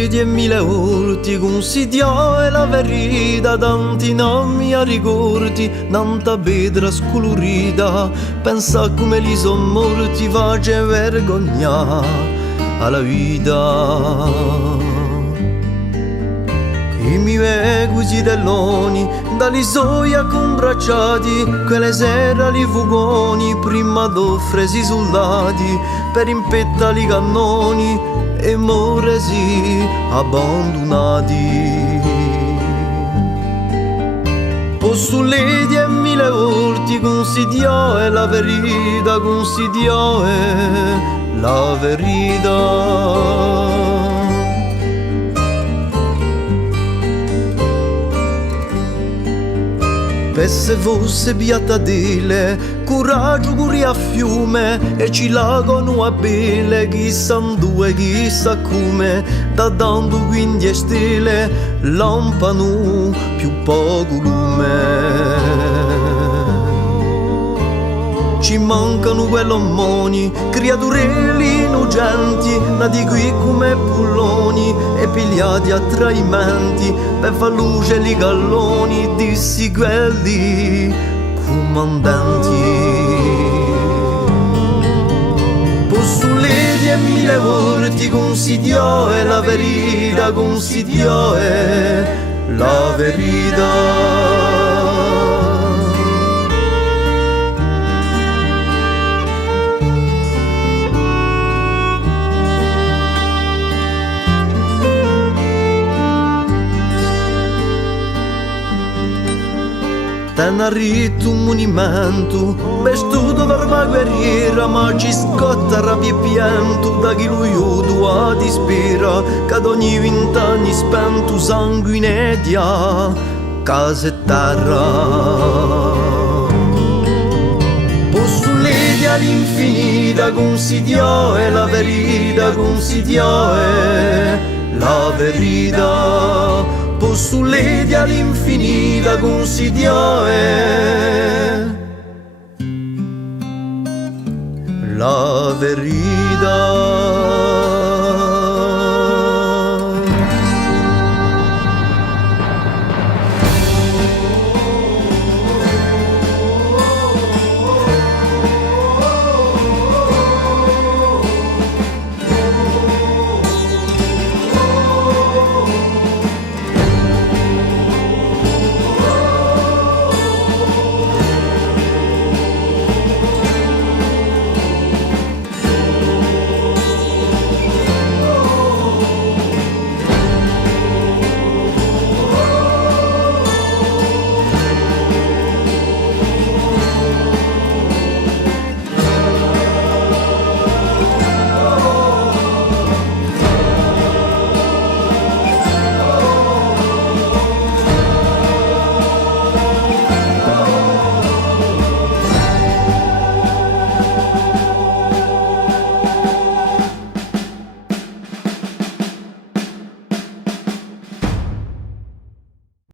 le 10.000 volte consiglio e la verità, tanti nomi a ricordi, tanta pedra scolorita, pensa come li son morti, face vergogna alla vita. I miei cucitelloni, dali soia combracciati, quelle sera li fugoni, prima d'offresi soldati, per impettali cannoni e moresi abbandonati. Posso le 10.000 volte consiglio e la verità, consiglio e la verità. E se fosse piattadile, coraggio corri a fiume e ci lagono a bile, chissà due, chissà come, da tanto quindi è stile, lampano più poco lume. Ci mancano quell'ommoni, creaturelli innocenti, nati qui come bulloni e pigliati a tradimenti, per far luce li galloni, dissi quelli comandanti. Posso le 10.000 volte consiglio e la verità, consiglio e la verità. T'hanno ritto un monumento, vestuto per una guerriera, ma ci scotta rabbia e pianto, da chi lui odio ti ispira, che ad ogni 20 anni spento sanguinedia, casa e terra. Posso ledi all'infinita, consiglio e la verità, consiglio e la verità. Posso ledi all'infinita, consiglio e la verità.